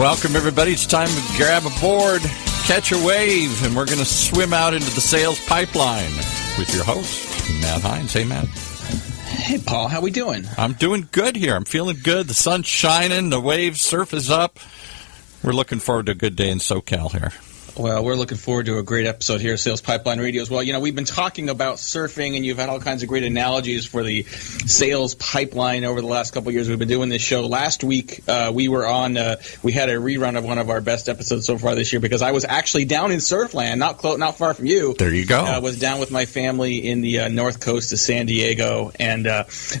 Welcome, everybody. It's time to grab a board, catch a wave, and we're going to swim out into the sales pipeline with your host, Matt Hines. Hey, Matt. Hey, Paul. How we doing? I'm doing good here. I'm feeling good. The sun's shining. The wave surf is up. We're looking forward to a good day in SoCal here. Well, we're looking forward to a great episode here at Sales Pipeline Radio as well. You know, we've been talking about surfing, and you've had all kinds of great analogies for the sales pipeline over the last couple of years. We've been doing this show. Last week, we were on. We had a rerun of one of our best episodes so far this year because I was actually down in Surfland, not far from you. There you go. I was down with my family in the north coast of San Diego, and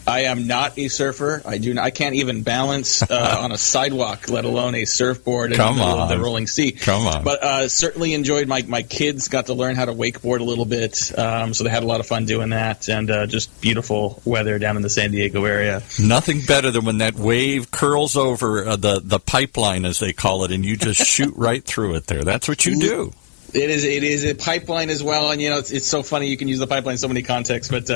I am not a surfer. I can't even balance on a sidewalk, let alone a surfboard in the middle of the rolling sea. Come on. But certainly enjoyed my kids got to learn how to wakeboard a little bit, so they had a lot of fun doing that, and just beautiful weather down in the San Diego area. Nothing better than when that wave curls over the pipeline, as they call it, and you just shoot right through it there. That's what you do. It is a pipeline as well, and you know it's so funny. You can use the pipeline in so many contexts. But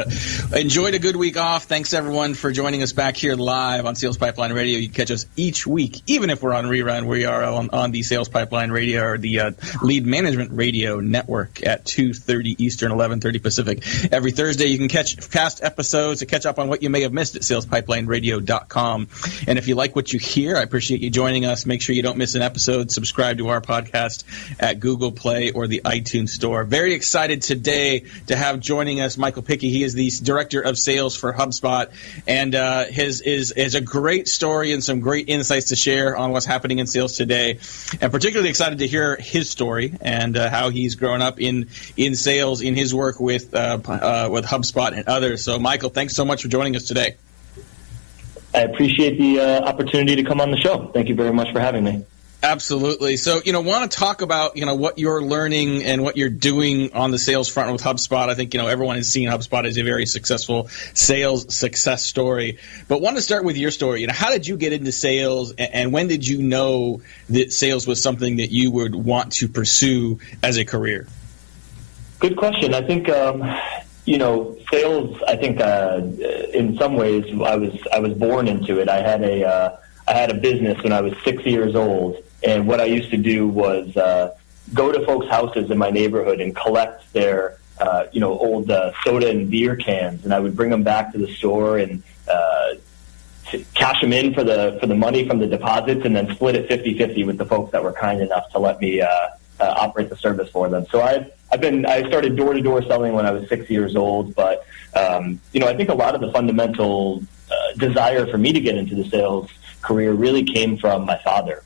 enjoyed a good week off. Thanks everyone for joining us back here live on Sales Pipeline Radio. You can catch us each week, even if we're on rerun. We are on the Sales Pipeline Radio or the Lead Management Radio Network at 2:30 Eastern, 11:30 Pacific. Every Thursday, you can catch past episodes to catch up on what you may have missed at SalesPipelineRadio.com. And if you like what you hear, I appreciate you joining us. Make sure you don't miss an episode. Subscribe to our podcast at Google Play or the iTunes Store. Very excited today to have joining us Michael Pici. He is the Director of Sales for HubSpot, and his is a great story and some great insights to share on what's happening in sales today. And particularly excited to hear his story and how he's grown up in sales in his work with HubSpot and others. So, Michael, thanks so much for joining us today. I appreciate the opportunity to come on the show. Thank you very much for having me. Absolutely. So, want to talk about, what you're learning and what you're doing on the sales front with HubSpot. I think, everyone has seen HubSpot as a very successful sales success story. But want to start with your story. How did you get into sales, and when did you know that sales was something that you would want to pursue as a career? Good question. I think, sales, I think in some ways I was born into it. I had a business when I was 6 years old. And what I used to do was go to folks' houses in my neighborhood and collect their, old soda and beer cans, and I would bring them back to the store and cash them in for the money from the deposits, and then split it 50-50 with the folks that were kind enough to let me operate the service for them. So I started door-to-door selling when I was 6 years old, but I think a lot of the fundamental desire for me to get into the sales career really came from my father.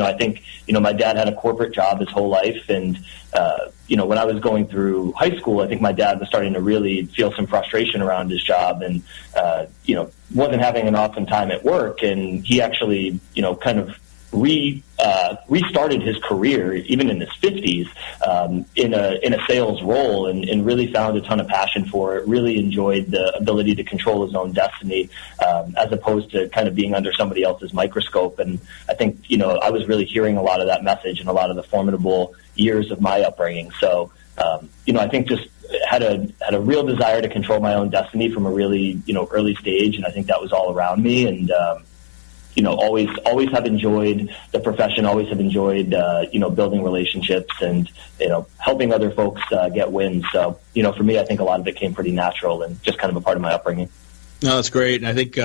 I think, my dad had a corporate job his whole life. And, when I was going through high school, I think my dad was starting to really feel some frustration around his job and, wasn't having an awesome time at work. And he actually, kind of restarted his career, even in his 50s, in a sales role, and really found a ton of passion for it, really enjoyed the ability to control his own destiny, as opposed to kind of being under somebody else's microscope. And I think, I was really hearing a lot of that message in a lot of the formidable years of my upbringing. So, I think just had a real desire to control my own destiny from a really, early stage. And I think that was all around me. And, always have enjoyed the profession, always have enjoyed, building relationships and, helping other folks get wins. So, for me, I think a lot of it came pretty natural and just kind of a part of my upbringing. No, that's great. And I think,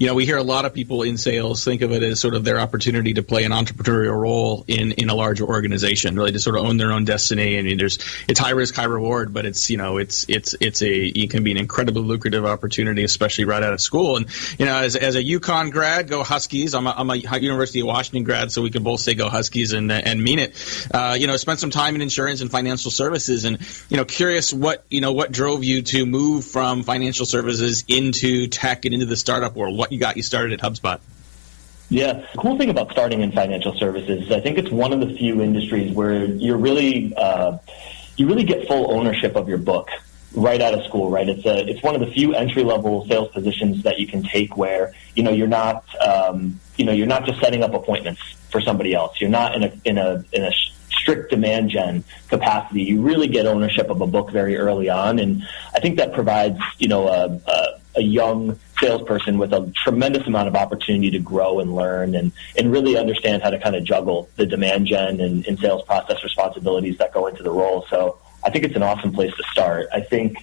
we hear a lot of people in sales think of it as sort of their opportunity to play an entrepreneurial role in a larger organization, really to sort of own their own destiny. I mean, it's high risk, high reward, but it can be an incredibly lucrative opportunity, especially right out of school. And, as a UConn grad, go Huskies. I'm a University of Washington grad, so we can both say go Huskies and mean it. Spent some time in insurance and financial services, and, curious what drove you to move from financial services into tech and into the startup world. What got you started at HubSpot? Yeah, the cool thing about starting in financial services is I think it's one of the few industries where you really get full ownership of your book right out of school. Right, it's one of the few entry level sales positions that you can take where you're not just setting up appointments for somebody else. You're not in a strict demand gen capacity. You really get ownership of a book very early on, and I think that provides a young salesperson with a tremendous amount of opportunity to grow and learn and really understand how to kind of juggle the demand gen and sales process responsibilities that go into the role. So I think it's an awesome place to start. I think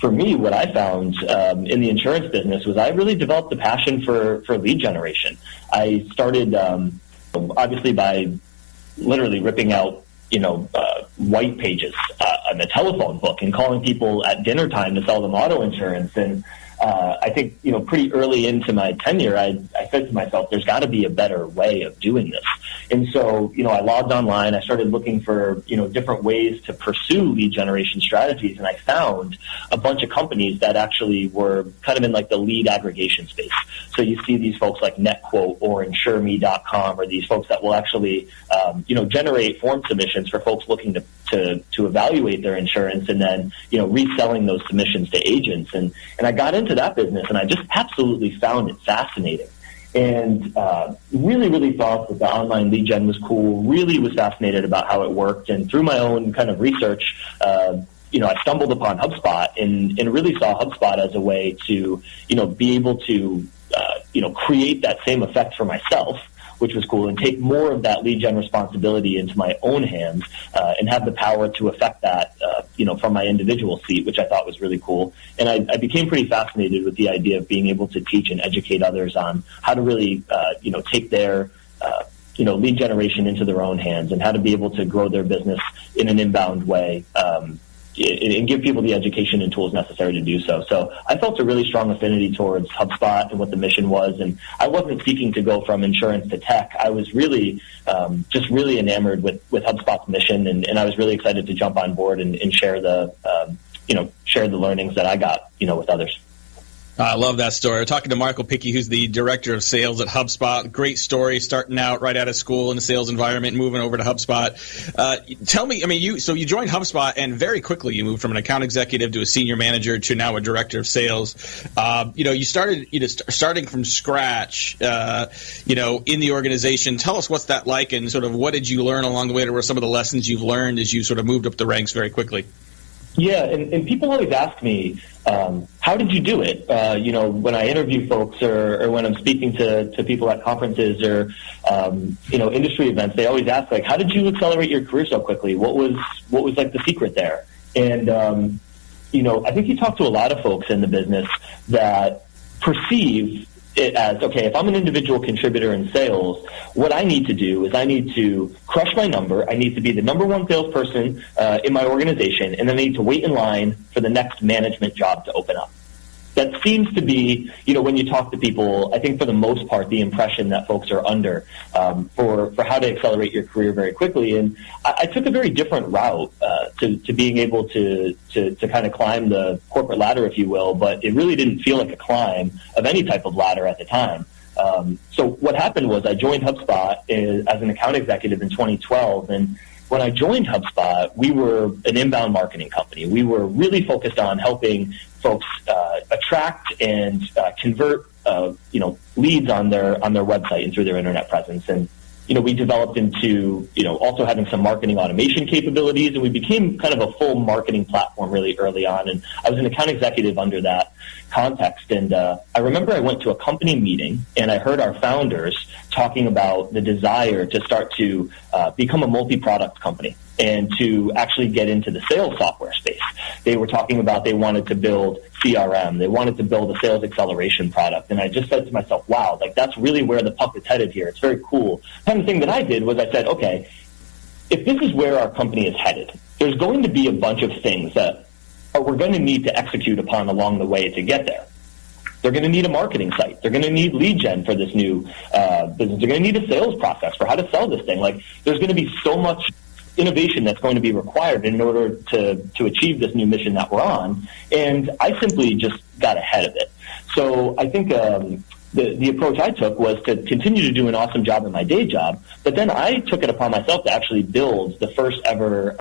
for me, what I found in the insurance business was I really developed a passion for lead generation. I started obviously by literally ripping out white pages on the telephone book and calling people at dinner time to sell them auto insurance. And I think, pretty early into my tenure, I said to myself, there's got to be a better way of doing this. And so, I logged online. I started looking for, different ways to pursue lead generation strategies. And I found a bunch of companies that actually were kind of in like the lead aggregation space. So you see these folks like NetQuote or InsureMe.com, or these folks that will actually, generate form submissions for folks looking to evaluate their insurance and then, reselling those submissions to agents. And I got into that business and I just absolutely found it fascinating. And really, really thought that the online lead gen was cool, really was fascinated about how it worked. And through my own kind of research, I stumbled upon HubSpot and really saw HubSpot as a way to, be able to, create that same effect for myself, which was cool, and take more of that lead gen responsibility into my own hands and have the power to affect that, from my individual seat, which I thought was really cool. And I became pretty fascinated with the idea of being able to teach and educate others on how to really, take their, lead generation into their own hands and how to be able to grow their business in an inbound way. And give people the education and tools necessary to do so. So I felt a really strong affinity towards HubSpot and what the mission was. And I wasn't seeking to go from insurance to tech. I was really just really enamored with HubSpot's mission. And I was really excited to jump on board and share the, share the learnings that I got, with others. I love that story. We're talking to Michael Pici, who's the director of sales at HubSpot. Great story, starting out right out of school in the sales environment, moving over to HubSpot. Tell me, you joined HubSpot, and very quickly you moved from an account executive to a senior manager to now a director of sales. You started, starting from scratch, in the organization. Tell us what's that like, and sort of what did you learn along the way? What were some of the lessons you've learned as you sort of moved up the ranks very quickly? Yeah, and people always ask me, how did you do it? When I interview folks or when I'm speaking to people at conferences or, industry events, they always ask, like, how did you accelerate your career so quickly? What was like the secret there? And, I think you talk to a lot of folks in the business that perceive it as, okay, if I'm an individual contributor in sales, what I need to do is I need to crush my number. I need to be the number one salesperson in my organization, and then I need to wait in line for the next management job to open up. That seems to be, when you talk to people, I think for the most part, the impression that folks are under for how to accelerate your career very quickly. And I took a very different route to being able to kind of climb the corporate ladder, if you will, but it really didn't feel like a climb of any type of ladder at the time. So what happened was I joined HubSpot as an account executive in 2012, and when I joined HubSpot, we were an inbound marketing company. We were really focused on helping folks attract and convert, leads on their website and through their internet presence. And we developed into also having some marketing automation capabilities, and we became kind of a full marketing platform really early on. And I was an account executive under that context. And I remember I went to a company meeting, and I heard our founders talking about the desire to start to become a multi-product company and to actually get into the sales software space. They were talking about they wanted to build CRM. They wanted to build a sales acceleration product. And I just said to myself, wow, like that's really where the puck is headed here. It's very cool. The kind of thing that I did was I said, okay, if this is where our company is headed, there's going to be a bunch of things that we're going to need to execute upon along the way to get there. They're going to need a marketing site. They're going to need lead gen for this new business. They're going to need a sales process for how to sell this thing. Like, there's going to be so much innovation that's going to be required in order to achieve this new mission that we're on. And I simply just got ahead of it. So I think the approach I took was to continue to do an awesome job in my day job, but then I took it upon myself to actually build the first ever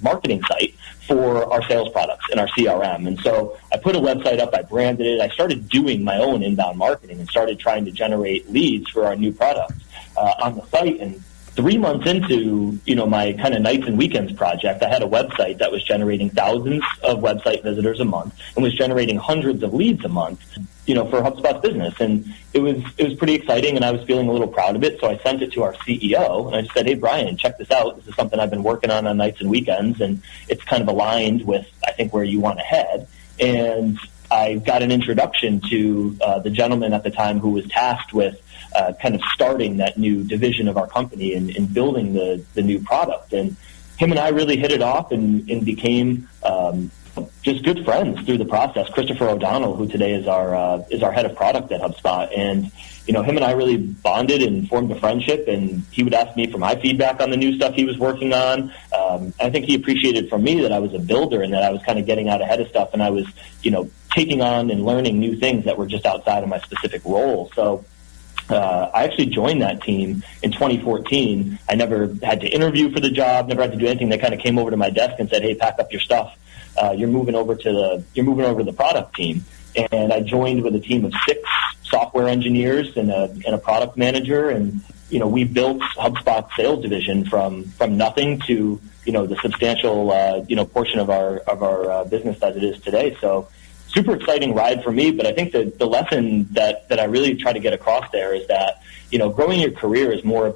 marketing site for our sales products and our CRM. And so I put a website up, I branded it, I started doing my own inbound marketing and started trying to generate leads for our new products on the site. And 3 months into, my kind of nights and weekends project, I had a website that was generating thousands of website visitors a month and was generating hundreds of leads a month. for HubSpot's business. And it was pretty exciting, and I was feeling a little proud of it. So I sent it to our CEO, and I just said, hey, Brian, check this out. This is something I've been working on nights and weekends, and it's kind of aligned with, I think, where you want to head. And I got an introduction to the gentleman at the time who was tasked with kind of starting that new division of our company and building the new product. And him and I really hit it off and became just good friends through the process. Christopher O'Donnell, who today is our head of product at HubSpot, and him and I really bonded and formed a friendship. And he would ask me for my feedback on the new stuff he was working on. I think he appreciated from me that I was a builder and that I was kind of getting out ahead of stuff, and I was taking on and learning new things that were just outside of my specific role. So I actually joined that team in 2014. I never had to interview for the job, never had to do anything. They kind of came over to my desk and said, hey, pack up your stuff. You're moving over to the product team. And I joined with a team of 6 software engineers and a product manager. And, we built HubSpot's sales division from nothing to, the substantial, portion of our business that it is today. So super exciting ride for me. But I think that the lesson that I really try to get across there is that, growing your career is more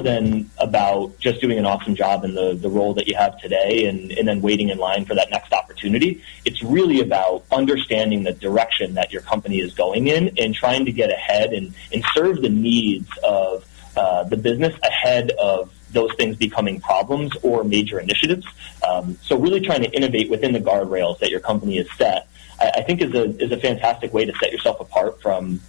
than about just doing an awesome job in the role that you have today and then waiting in line for that next opportunity. It's really about understanding the direction that your company is going in and trying to get ahead and serve the needs of the business ahead of those things becoming problems or major initiatives. So really trying to innovate within the guardrails that your company has set, I think is a fantastic way to set yourself apart from,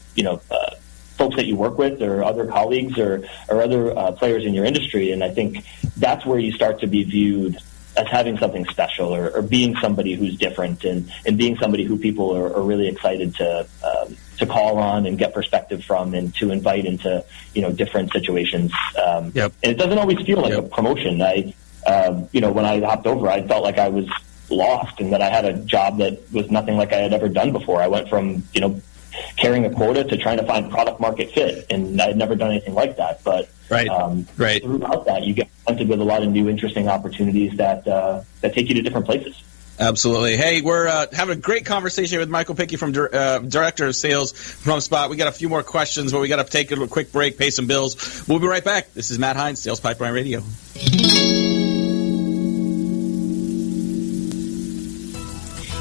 folks that you work with or other colleagues or other players in your industry. And I think that's where you start to be viewed as having something special or being somebody who's different and being somebody who people are really excited to call on and get perspective from and to invite into, different situations. Yep. And it doesn't always feel like a promotion. When I hopped over, I felt like I was lost and that I had a job that was nothing like I had ever done before. I went from, carrying a quota to trying to find product market fit, and I had never done anything like that. But throughout that, you get presented with a lot of new, interesting opportunities that take you to different places. Absolutely. Hey, we're having a great conversation with Michael Pici from Director of Sales from HubSpot. We got a few more questions, but we got to take a quick break, pay some bills. We'll be right back. This is Matt Hines, Sales Pipeline Radio.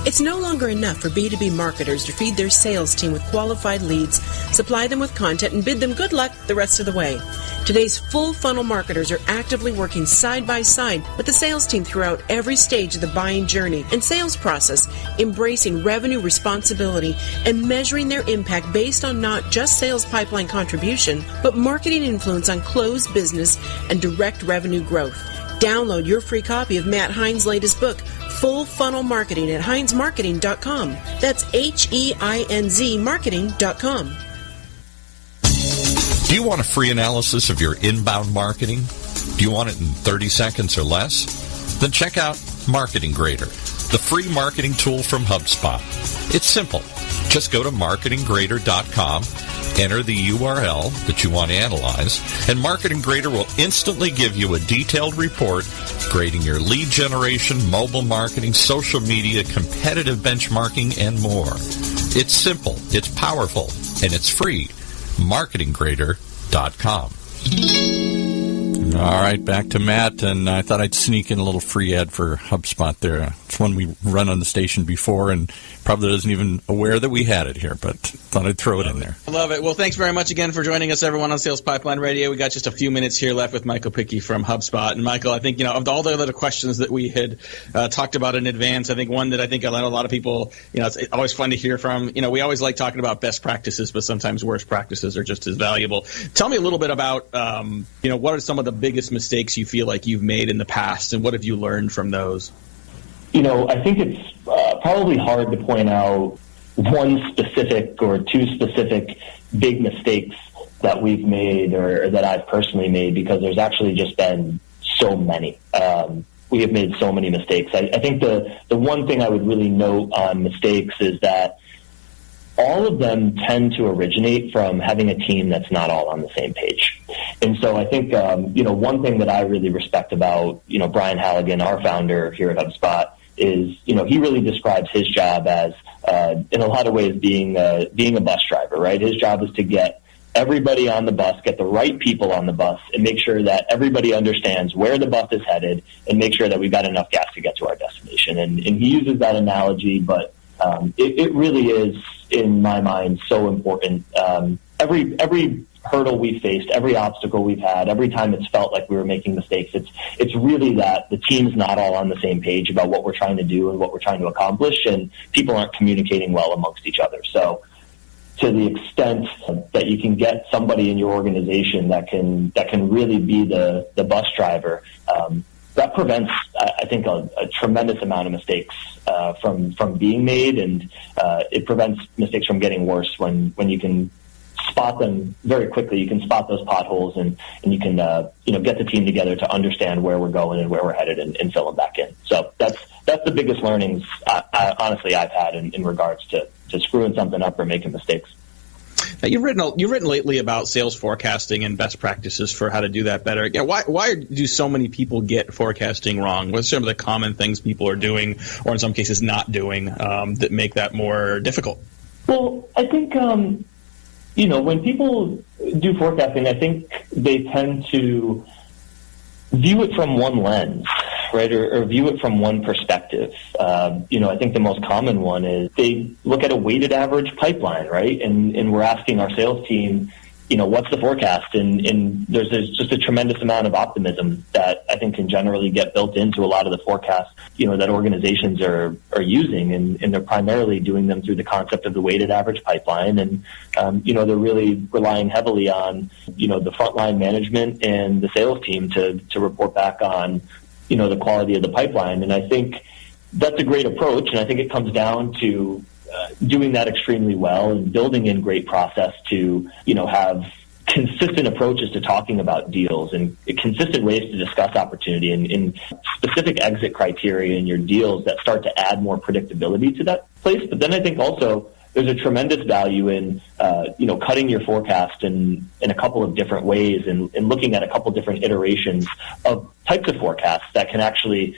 It's no longer enough for B2B marketers to feed their sales team with qualified leads, supply them with content, and bid them good luck the rest of the way. Today's full funnel marketers are actively working side by side with the sales team throughout every stage of the buying journey and sales process, embracing revenue responsibility and measuring their impact based on not just sales pipeline contribution, but marketing influence on closed business and direct revenue growth. Download your free copy of Matt Hines' latest book, Full Funnel Marketing, at HeinsMarketing.com. That's HEINZ Marketing.com. Do you want a free analysis of your inbound marketing? Do you want it in 30 seconds or less? Then check out Marketing Grader, the free marketing tool from HubSpot. It's simple. Just go to marketinggrader.com, enter the URL that you want to analyze, and Marketing Grader will instantly give you a detailed report grading your lead generation, mobile marketing, social media, competitive benchmarking, and more. It's simple, it's powerful, and it's free. marketinggrader.com. All right, back to Matt, and I thought I'd sneak in a little free ad for HubSpot there. It's one we run on the station before, and probably isn't even aware that we had it here, but thought I'd throw it in there. I love it. Well, thanks very much again for joining us, everyone, on Sales Pipeline Radio. We got just a few minutes here left with Michael Pici from HubSpot. And, Michael, I think, of all the other questions that we had talked about in advance, I think one that I think a lot of people, it's always fun to hear from. We always like talking about best practices, but sometimes worst practices are just as valuable. Tell me a little bit about, what are some of the biggest mistakes you feel like you've made in the past, and what have you learned from those? I think it's probably hard to point out one specific or two specific big mistakes that we've made or that I've personally made, because there's actually just been so many. We have made so many mistakes. I think the one thing I would really note on mistakes is that all of them tend to originate from having a team that's not all on the same page. And so I think, one thing that I really respect about, Brian Halligan, our founder here at HubSpot, is, he really describes his job as, in a lot of ways, being a bus driver, right? His job is to get everybody on the bus, get the right people on the bus, and make sure that everybody understands where the bus is headed and make sure that we've got enough gas to get to our destination. And he uses that analogy, but it really is, in my mind, so important. Every hurdle we faced, every obstacle we've had, every time it's felt like we were making mistakes, it's really that the team's not all on the same page about what we're trying to do and what we're trying to accomplish, and people aren't communicating well amongst each other. So to the extent that you can get somebody in your organization that can really be the bus driver, that prevents, I think, a tremendous amount of mistakes from being made, and it prevents mistakes from getting worse when you can spot them very quickly. You can spot those potholes, and you can get the team together to understand where we're going and where we're headed, and fill them back in. So that's the biggest learnings honestly I've had in regards to screwing something up or making mistakes. Now, you've written lately about sales forecasting and best practices for how to do that better. Yeah, why do so many people get forecasting wrong? What's some of the common things people are doing, or in some cases not doing, that make that more difficult? Well, I think when people do forecasting, I think they tend to view it from one lens, right, or view it from one perspective. I think the most common one is they look at a weighted average pipeline, right, and we're asking our sales team, what's the forecast? And there's just a tremendous amount of optimism that I think can generally get built into a lot of the forecasts, that organizations are using, and they're primarily doing them through the concept of the weighted average pipeline. And, they're really relying heavily on, the frontline management and the sales team to report back on, the quality of the pipeline. And I think that's a great approach. And I think it comes down to doing that extremely well and building in great process to, have consistent approaches to talking about deals and consistent ways to discuss opportunity and specific exit criteria in your deals that start to add more predictability to that place. But then I think also there's a tremendous value in, cutting your forecast in a couple of different ways and looking at a couple different iterations of types of forecasts that can actually,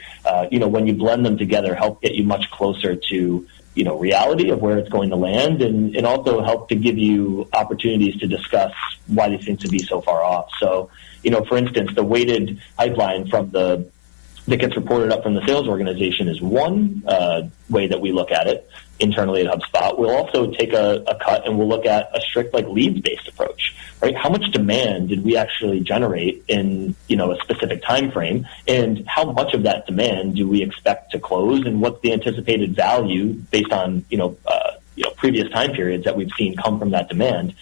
when you blend them together, help get you much closer to, reality of where it's going to land, and also help to give you opportunities to discuss why these seem to be so far off. So, for instance, the weighted pipeline that gets reported up from the sales organization is one way that we look at it internally at HubSpot. We'll also take a cut and we'll look at a strict leads-based approach, right? How much demand did we actually generate in, a specific time frame, and how much of that demand do we expect to close, and what's the anticipated value based on, previous time periods that we've seen come from that demand?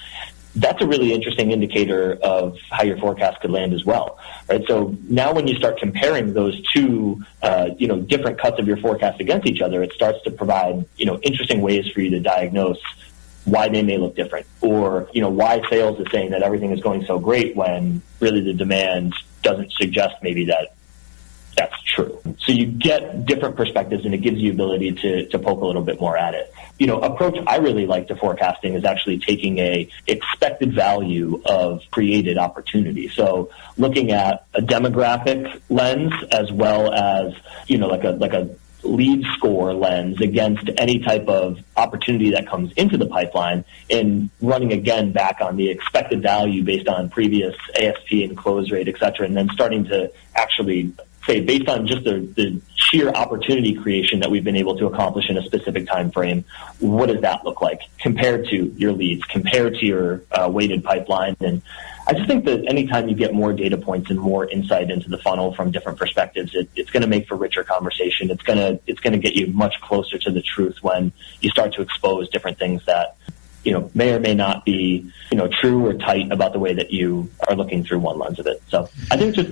That's a really interesting indicator of how your forecast could land as well, right? So now when you start comparing those two, different cuts of your forecast against each other, it starts to provide, interesting ways for you to diagnose why they may look different, or, why sales is saying that everything is going so great when really the demand doesn't suggest maybe that that's true. So you get different perspectives, and it gives you ability to poke a little bit more at it. Approach I really like to forecasting is actually taking a expected value of created opportunity. So looking at a demographic lens as well as, like a lead score lens against any type of opportunity that comes into the pipeline, and running again back on the expected value based on previous ASP and close rate, et cetera, and then starting to actually say, based on just the sheer opportunity creation that we've been able to accomplish in a specific time frame, what does that look like compared to your leads, compared to your weighted pipeline? And I just think that anytime you get more data points and more insight into the funnel from different perspectives, it's going to make for richer conversation. It's going to get you much closer to the truth when you start to expose different things that may or may not be true or tight about the way that you are looking through one lens of it. So I think just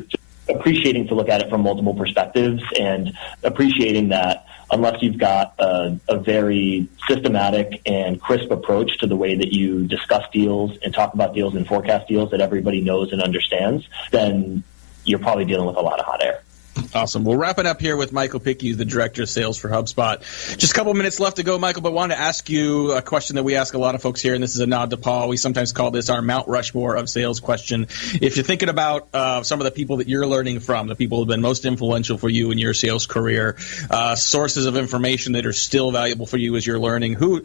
appreciating to look at it from multiple perspectives, and appreciating that unless you've got a very systematic and crisp approach to the way that you discuss deals and talk about deals and forecast deals that everybody knows and understands, then you're probably dealing with a lot of hot air. Awesome. We'll wrap it up here with Michael Pici, the Director of Sales for HubSpot. Just a couple minutes left to go, Michael, but I wanted to ask you a question that we ask a lot of folks here, and this is a nod to Paul. We sometimes call this our Mount Rushmore of sales question. If you're thinking about some of the people that you're learning from, the people who have been most influential for you in your sales career, sources of information that are still valuable for you as you're learning, who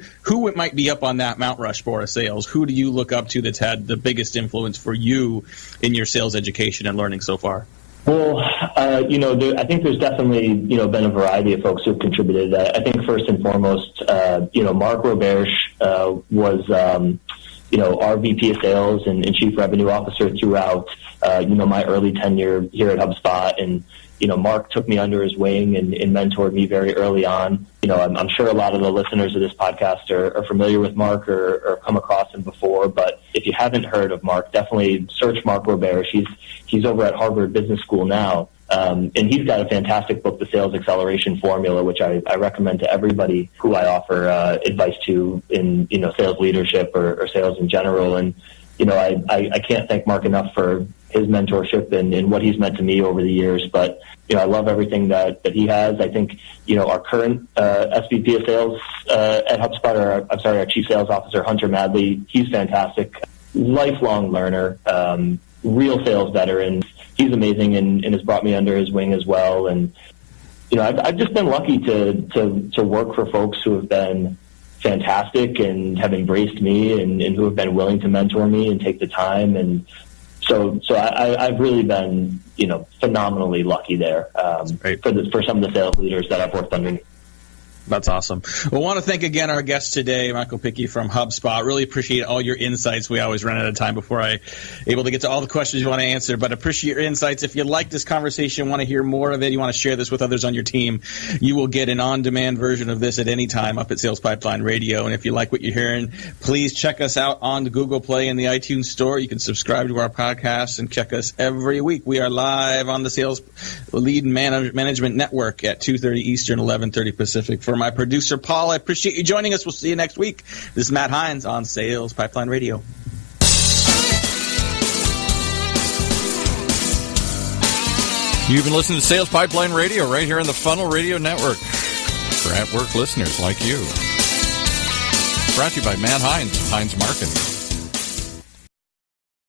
might be up on that Mount Rushmore of sales? Who do you look up to that's had the biggest influence for you in your sales education and learning so far? Well, I think there's definitely, been a variety of folks who have contributed. I think first and foremost, Mark Roberge was, our VP of Sales and Chief Revenue Officer throughout, my early tenure here at HubSpot. And, Mark took me under his wing and mentored me very early on. I'm sure a lot of the listeners of this podcast are familiar with Mark or come across him before. But if you haven't heard of Mark, definitely search Mark Roberge. He's over at Harvard Business School now. And he's got a fantastic book, The Sales Acceleration Formula, which I recommend to everybody who I offer advice to in, sales leadership or sales in general. And, I can't thank Mark enough for his mentorship and what he's meant to me over the years. But, I love everything that he has. I think, our current SVP of sales at HubSpot, our Chief Sales Officer, Hunter Madley, he's fantastic. Lifelong learner, real sales veteran. He's amazing and has brought me under his wing as well. And, I've just been lucky to work for folks who have been fantastic and have embraced me and who have been willing to mentor me and take the time. And so I've really been, phenomenally lucky there for some of the sales leaders that I've worked under. That's awesome. Well, I want to thank again our guest today, Michael Pici from HubSpot. Really appreciate all your insights. We always run out of time before I'm able to get to all the questions you want to answer, but appreciate your insights. If you like this conversation, want to hear more of it, you want to share this with others on your team, you will get an on-demand version of this at any time up at Sales Pipeline Radio. And if you like what you're hearing, please check us out on the Google Play and the iTunes Store. You can subscribe to our podcast and check us every week. We are live on the Sales Lead Management Network at 2:30 Eastern, 11:30 Pacific. For my producer, Paul, I appreciate you joining us. We'll see you next week. This is Matt Hines on Sales Pipeline Radio. You've been listening to Sales Pipeline Radio right here on the Funnel Radio Network for at-work listeners like you. Brought to you by Matt Hines of Hines Marketing.